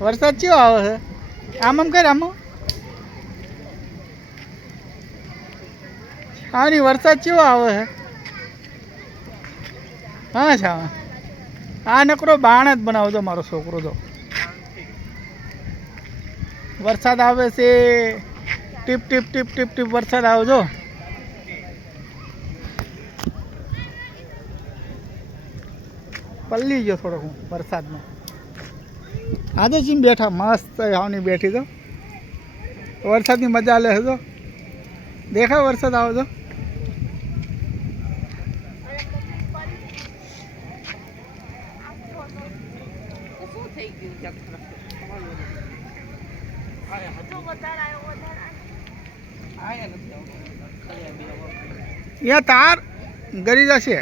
વરસાદ કેવો આવે છે? આમ આમ કર આમ. હા ની વરસાદ કેવો આવે છે? હા છા આ નકરો બાણ જ બનાવજો મારો છોકરો તો. વરસાદ આવે છે, tip tip tip tip tip વરસાદ આવજો. પલ્લી ગયો થોડોક હું વરસાદમાં. આજે જીમ બેઠા મસ્ત આવની બેઠી તો વરસાદની મજા લે તો દેખાય વરસાદ આવે તો. અહીંયા તાર ગરી જશે.